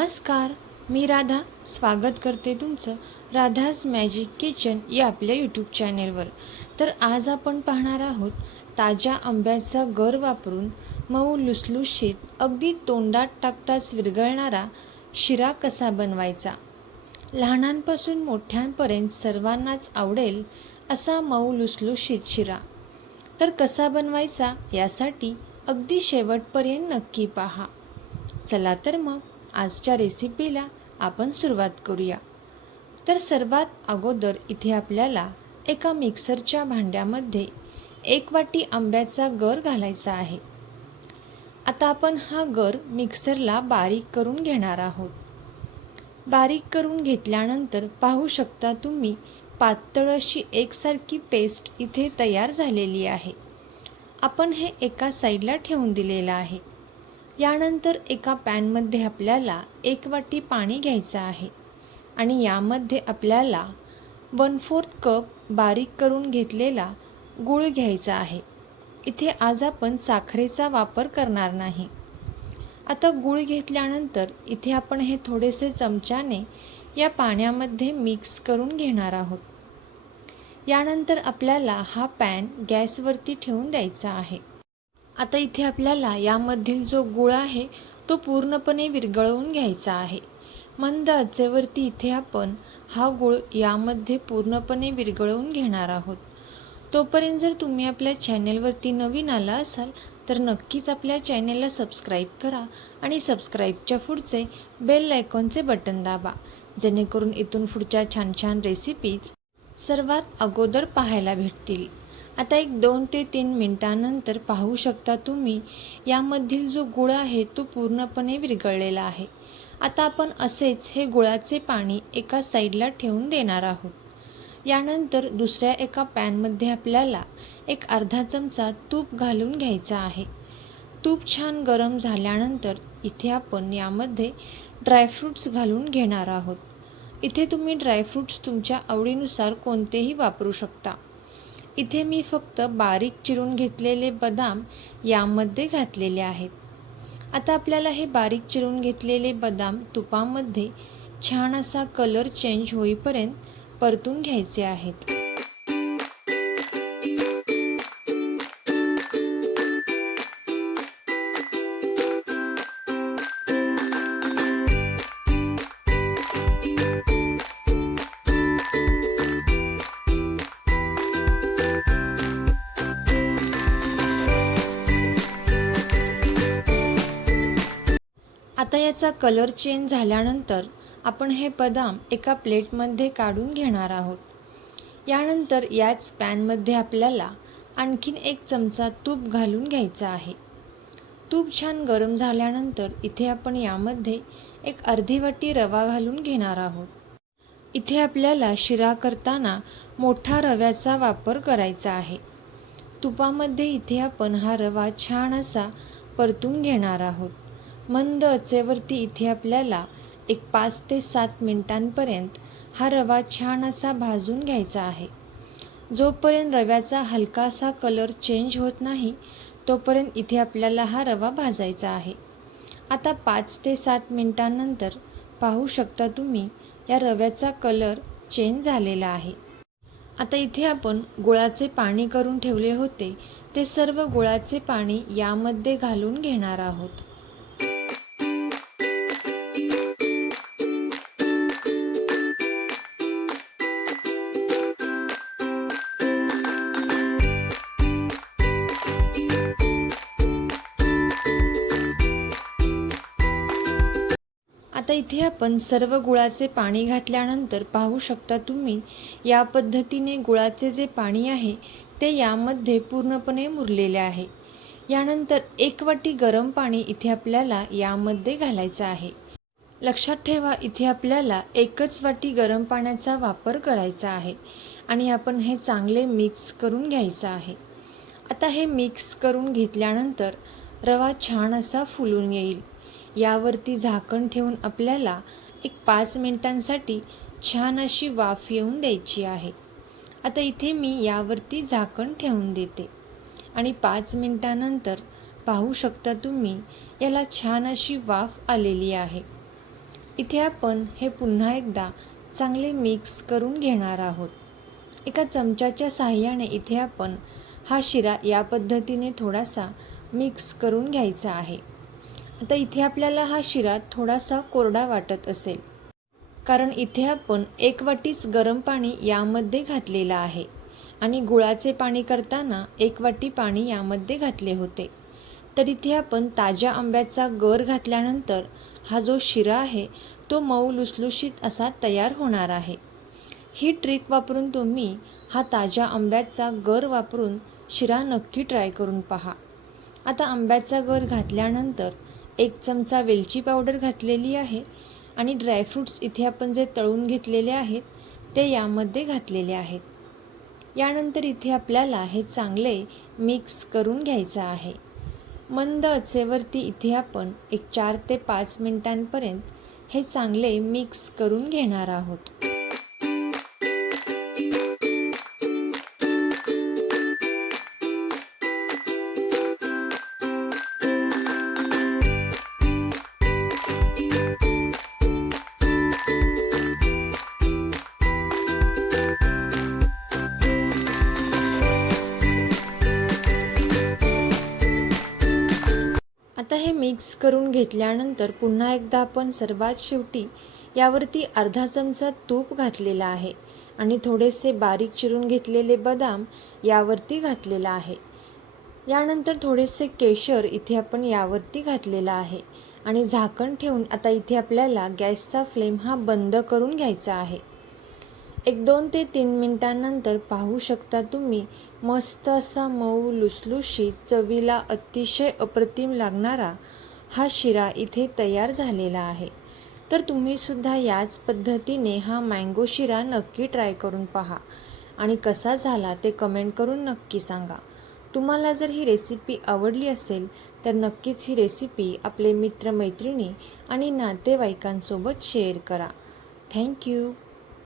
नमस्कार मी राधा. स्वागत करते तुमचं राधाज मॅजिक किचन या आपल्या यूट्यूब चॅनेलवर तर आज आपण पाहणार आहोत ताज्या आंब्याचा गर वापरून मऊ लुसलुशीत अगदी तोंडात टाकताच विरघळणारा शिरा कसा बनवायचा? लहानांपासून मोठ्यांपर्यंत सर्वांनाच आवडेल असा मऊ लुसलुशीत शिरा. तर कसा बनवायचा यासाठी अगदी शेवटपर्यंत नक्की पहा. चला तर मग आजच्या रेसिपीला आपण सुरुवात करूया. तर सर्वात अगोदर इथे आपल्याला एका मिक्सरच्या भांड्यामध्ये एक वाटी आंब्याचा गर घालायचा आहे. आता आपण हा गर मिक्सरला बारीक करून घेणार आहोत. बारीक करून घेतल्यानंतर पाहू शकता तुम्ही पातळ अशी एकसारखी पेस्ट इथे तयार झालेली आहे. आपण हे एका साईडला ठेवून दिलेलं आहे. यानंतर एका पॅनमध्ये आपल्याला एक वाटी पाणी घ्यायचं आहे आणि यामध्ये आपल्याला वन फोर्थ कप बारीक करून घेतलेला गूळ घ्यायचा आहे. इथे आज आपण साखरेचा वापर करणार नाही. आता गूळ घेतल्यानंतर इथे आपण हे थोडेसे चमच्याने या पाण्यामध्ये मिक्स करून घेणार आहोत. यानंतर आपल्याला हा पॅन गॅसवरती ठेवून द्यायचा आहे. आता इथे आपल्याला यामधील जो गुळ आहे तो पूर्णपणे विरघळवून घ्यायचा आहे. मंद आचेवरती इथे आपण हा गुळ यामध्ये पूर्णपणे विरघळवून घेणार आहोत. तोपर्यंत जर तुम्ही आपल्या चॅनेलवरती नवीन आला असाल तर नक्कीच आपल्या चॅनेलला सबस्क्राईब करा आणि सबस्क्राईबच्या पुढचे बेल आयकॉनचे बटन दाबा जेणेकरून इथून पुढच्या छान छान रेसिपीज सर्वात अगोदर पाहायला भेटतील. आता एक दोन ते तीन मिनटानंतर पाहू शकता तुम्ही यामधील जो गुळ आहे तो पूर्णपणे विरघळलेला आहे. आता आपण असेच हे गुळाचे पाणी एका साईडला ठेवून देणार आहोत. यानंतर दुसऱ्या एका पॅनमध्ये आपल्याला एक अर्धा चमचा तूप घालून घ्यायचा आहे. तूप छान गरम झाल्यानंतर इथे आपण यामध्ये ड्रायफ्रूट्स घालून घेणार आहोत. इथे तुम्ही ड्रायफ्रूट्स तुमच्या आवडीनुसार कोणतेही वापरू शकता. इथे मी फक्त बारीक चिरून घेतलेले बदाम यामध्ये घातलेले आहेत. आता आपल्याला हे बारीक चिरून घेतलेले बदाम तुपामध्ये छान असा कलर चेंज होईपर्यंत परतून घ्यायचे आहेत. आता याचा कलर चेंज झाल्यानंतर आपण हे बदाम एका प्लेटमध्ये काढून घेणार आहोत. यानंतर याच पॅनमध्ये आपल्याला आणखीन एक चमचा तूप घालून घ्यायचा आहे. तूप छान गरम झाल्यानंतर इथे आपण यामध्ये एक अर्धी वाटी रवा घालून घेणार आहोत. इथे आपल्याला शिरा करताना मोठा रव्याचा वापर करायचा आहे. तुपामध्ये इथे आपण हा रवा छान असा परतून घेणार आहोत. मंद अचेवरती इथे आपल्याला एक पाच ते सात मिनिटांपर्यंत हा रवा छान असा भाजून घ्यायचा आहे. जोपर्यंत रव्याचा हलकासा कलर चेंज होत नाही तोपर्यंत इथे आपल्याला हा रवा भाजायचा आहे. आता पाच ते सात मिनिटांनंतर पाहू शकता तुम्ही या रव्याचा कलर चेंज झालेला आहे. आता इथे आपण गुळाचे पाणी करून ठेवले होते. ते सर्व गुळाचे पाणी यामध्ये घालून घेणार आहोत. आता इथे आपण सर्व गुळाचे पाणी घातल्यानंतर पाहू शकता तुम्ही या पद्धतीने गुळाचे जे पाणी आहे ते यामध्ये पूर्णपणे मुरलेले आहे. यानंतर एक वाटी गरम पाणी इथे आपल्याला यामध्ये घालायचं आहे. लक्षात ठेवा इथे आपल्याला एकच वाटी गरम पाण्याचा वापर करायचा आहे आणि आपण हे चांगले मिक्स करून घ्यायचं आहे. आता हे मिक्स करून घेतल्यानंतर रवा छान असा फुलून येईल. यावरती झाकण ठेवून आपल्याला एक पाच मिनिटांसाठी छान अशी वाफ येऊन द्यायची आहे. आता इथे मी यावरती झाकण ठेवून देते. आणि पाच मिनटानंतर पाहू शकता तुम्ही याला छान अशी वाफ आलेली आहे. इथे आपण हे पुन्हा एकदा चांगले मिक्स करून घेणार आहोत. एका चमच्याच्या साहाय्याने इथे आपण हा शिरा या पद्धतीने थोडासा मिक्स करून घ्यायचा आहे. आता इथे आपल्याला हा शिरा थोडासा कोरडा वाटत असेल. कारण इथे आपण एक वाटीच गरम पाणी यामध्ये घातलेलं आहे. आणि गुळाचे पाणी करताना एक वाटी पाणी यामध्ये घातले होते. तर इथे आपण ताज्या आंब्याचा गर घातल्यानंतर हा जो शिरा आहे तो मऊ लुसलुशीत असा तयार होणार आहे. ही ट्रिक वापरून तुम्ही हा ताज्या आंब्याचा गर वापरून शिरा नक्की ट्राय करून पहा. आता आंब्याचा गर घातल्यानंतर एक चमचा वेलची पावडर घातलेली आहे आणि ड्रायफ्रूट्स इथे आपण जे तळून घेतलेले आहेत ते यामध्ये घातलेले आहेत. यानंतर इथे आपल्याला हे चांगले मिक्स करून घ्यायचं आहे. मंद अचेवरती इथे आपण एक चार ते पाच मिनटांपर्यंत हे चांगले मिक्स करून घेणार आहोत. मिक्स करून घेतल्यानंतर पुन्हा एकदा आपण सर्वात शेवटी यावरती अर्धा चमचा तूप घातलेला आहे आणि थोडेसे बारीक चिरून घेतलेले बदाम यावरती घातलेला आहे. यानंतर थोडेसे केशर इथे आपण यावरती घातलेला आहे आणि झाकण ठेवून आता इथे आपल्याला गॅसचा फ्लेम हा बंद करून घ्यायचा आहे. एक दोन ते तीन मिनटांनंतर पाहू शकता तुम्ही मस्त असा मऊ लुसलुशी चवीला अतिशय अप्रतिम लागणारा हा शिरा इथे तयार झालेला आहे. तर तुम्हीसुद्धा याच पद्धतीने हा मँगो शिरा नक्की ट्राय करून पहा. आणि कसा झाला ते कमेंट करून नक्की सांगा. तुम्हाला जर ही रेसिपी आवडली असेल तर नक्कीच ही रेसिपी आपले मित्रमैत्रिणी आणि नातेवाईकांसोबत शेअर करा. थँक्यू